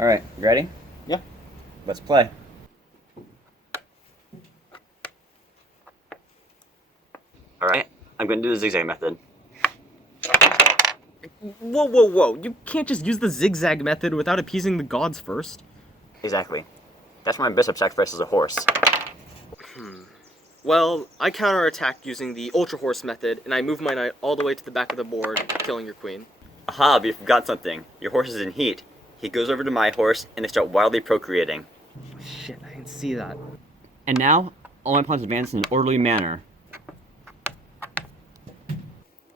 Alright, ready? Yeah. Let's play. Alright, I'm going to do the zigzag method. Whoa. You can't just use the zigzag method without appeasing the gods first. Exactly. That's why my bishop sacrifices a horse. Well, I counterattack using the ultra horse method, and I move my knight all the way to the back of the board, killing your queen. Aha, but you forgot something. Your horse is in heat. He goes over to my horse, and they start wildly procreating. Shit, I didn't see that. And now, all my pawns advance in an orderly manner.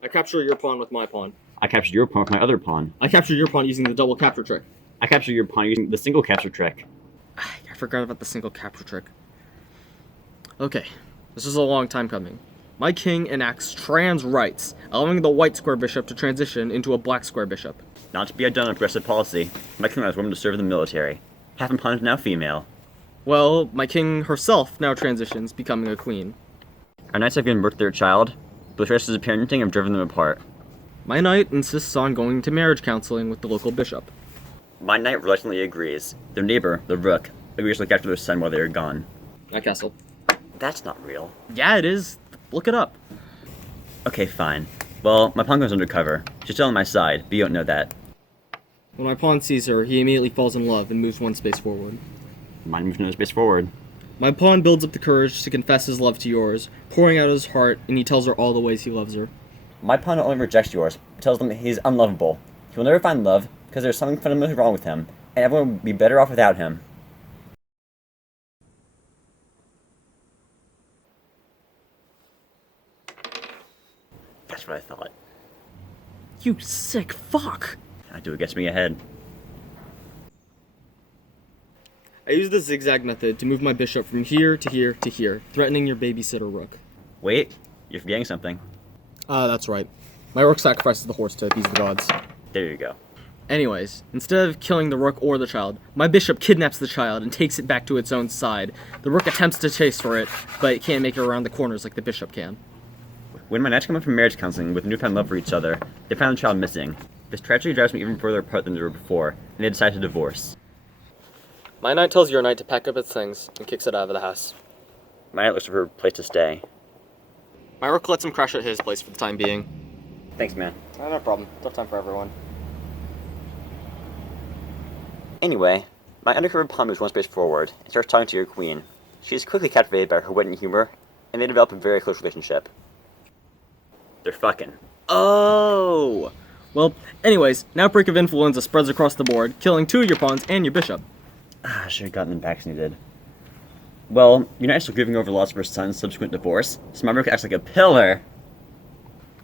I capture your pawn with my pawn. I captured your pawn with my other pawn. I capture your pawn using the double capture trick. I captured your pawn using the single capture trick. I forgot about the single capture trick. Okay, this is a long time coming. My king enacts trans rights, allowing the white square bishop to transition into a black square bishop. Not to be outdone on progressive policy, my king allows women to serve in the military. Half my pawn is now female. Well, my king herself now transitions, becoming a queen. Our knights have given birth to their child, but the stresses of parenting have driven them apart. My knight insists on going to marriage counseling with the local bishop. My knight reluctantly agrees. Their neighbor, the rook, agrees to look after their son while they are gone. At castle. That's not real. Yeah, it is. Look it up. Okay, fine. Well, my pawn goes undercover. She's still on my side, but you don't know that. When my pawn sees her, he immediately falls in love and moves one space forward. Mine moves no space forward. My pawn builds up the courage to confess his love to yours, pouring out his heart, and he tells her all the ways he loves her. My pawn not only rejects yours, but tells them he's unlovable. He will never find love, because there's something fundamentally wrong with him, and everyone would be better off without him. That's what I thought. You sick fuck! I do what gets me ahead. I use the zigzag method to move my bishop from here to here to here, threatening your babysitter rook. Wait, you're forgetting something. That's right. My rook sacrifices the horse to appease the gods. There you go. Anyways, instead of killing the rook or the child, my bishop kidnaps the child and takes it back to its own side. The rook attempts to chase for it, but it can't make it around the corners like the bishop can. When my knights come up from marriage counseling with newfound love for each other, they find the child missing. This tragedy drives me even further apart than they were before, and they decide to divorce. My knight tells your knight to pack up its things and kicks it out of the house. My knight looks for a place to stay. My rook lets him crash at his place for the time being. Thanks, man. No problem. Tough time for everyone. Anyway, my undercover pawn moves one space forward and starts talking to your queen. She is quickly captivated by her wit and humor, and they develop a very close relationship. They're fucking. Oh! Well, anyways, an outbreak of influenza spreads across the board, killing 2 of your pawns and your bishop. I should have gotten them vaccinated. Well, your knight's still grieving over the loss of her son's subsequent divorce, so my rook acts like a pillar.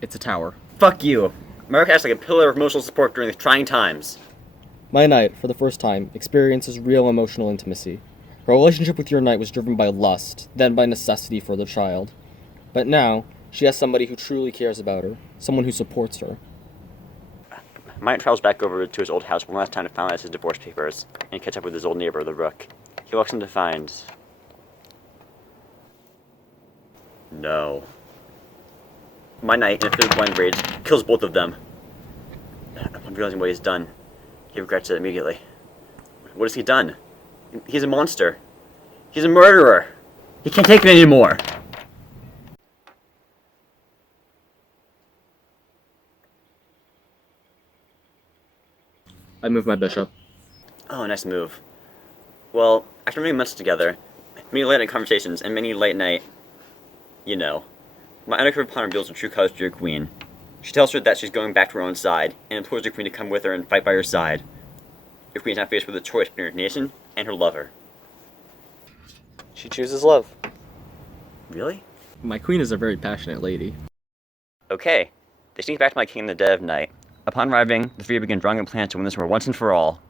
It's a tower. Fuck you. My rook acts like a pillar of emotional support during these trying times. My knight, for the first time, experiences real emotional intimacy. Her relationship with your knight was driven by lust, then by necessity for the child. But now, she has somebody who truly cares about her, someone who supports her. My knight travels back over to his old house one last time to finalize his divorce papers, and catch up with his old neighbor, the rook. He walks in to find... No. My knight, in a fit of blind rage, kills both of them. Upon realizing what he's done, he regrets it immediately. What has he done? He's a monster. He's a murderer. He can't take it anymore. I move my bishop. Oh, nice move. Well, after many months together, many late night conversations, and many late night... You know. My undercover pawn reveals the true cause to your queen. She tells her that she's going back to her own side, and implores your queen to come with her and fight by her side. Your queen is now faced with a choice between her nation and her lover. She chooses love. Really? My queen is a very passionate lady. Okay. They sneak back to my king in the dead of night. Upon arriving, the three begin drawing a plan to win this war once and for all.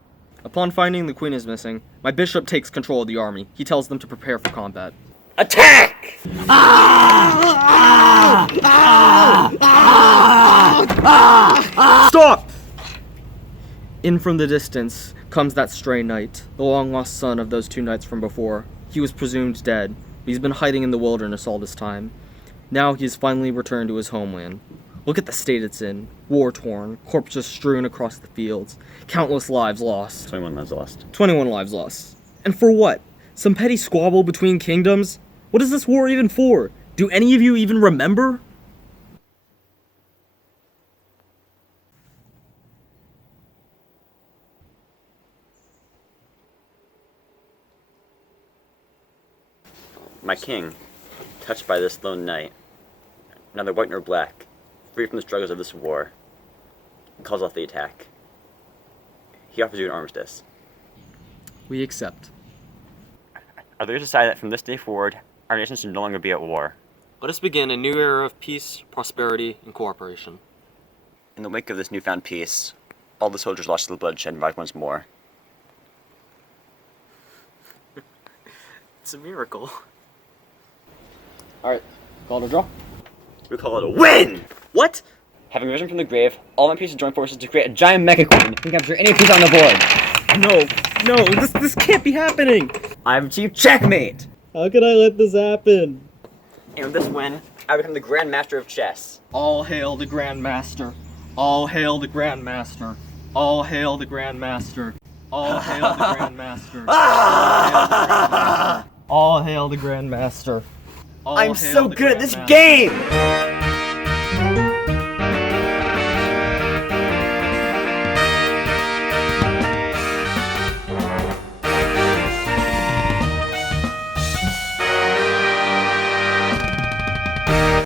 Upon finding the queen is missing, my bishop takes control of the army. He tells them to prepare for combat. Attack! Stop! In from the distance comes that stray knight, the long-lost son of those 2 knights from before. He was presumed dead, but he's been hiding in the wilderness all this time. Now he has finally returned to his homeland. Look at the state it's in. War-torn, corpses strewn across the fields, countless lives lost. 21 lives lost. 21 lives lost. And for what? Some petty squabble between kingdoms? What is this war even for? Do any of you even remember? My king, touched by this lone knight, neither white nor black, free from the struggles of this war, calls off the attack. He offers you an armistice. We accept. Our leaders decide that from this day forward, our nations should no longer be at war. Let us begin a new era of peace, prosperity, and cooperation. In the wake of this newfound peace, all the soldiers lost to the bloodshed and revived once more. It's a miracle. Alright, call it a draw. We call it a win! What? Having risen from the grave, all my pieces join forces to create a giant mecha queen and capture any piece on the board. No, this can't be happening! I've achieved checkmate! How could I let this happen? And with this win, I become the Grand Master of Chess. All hail the Grand Master. All hail the Grand Master. All hail the Grand Master. All hail the Grand Master. All hail the Grand Master. I'm so good at this game!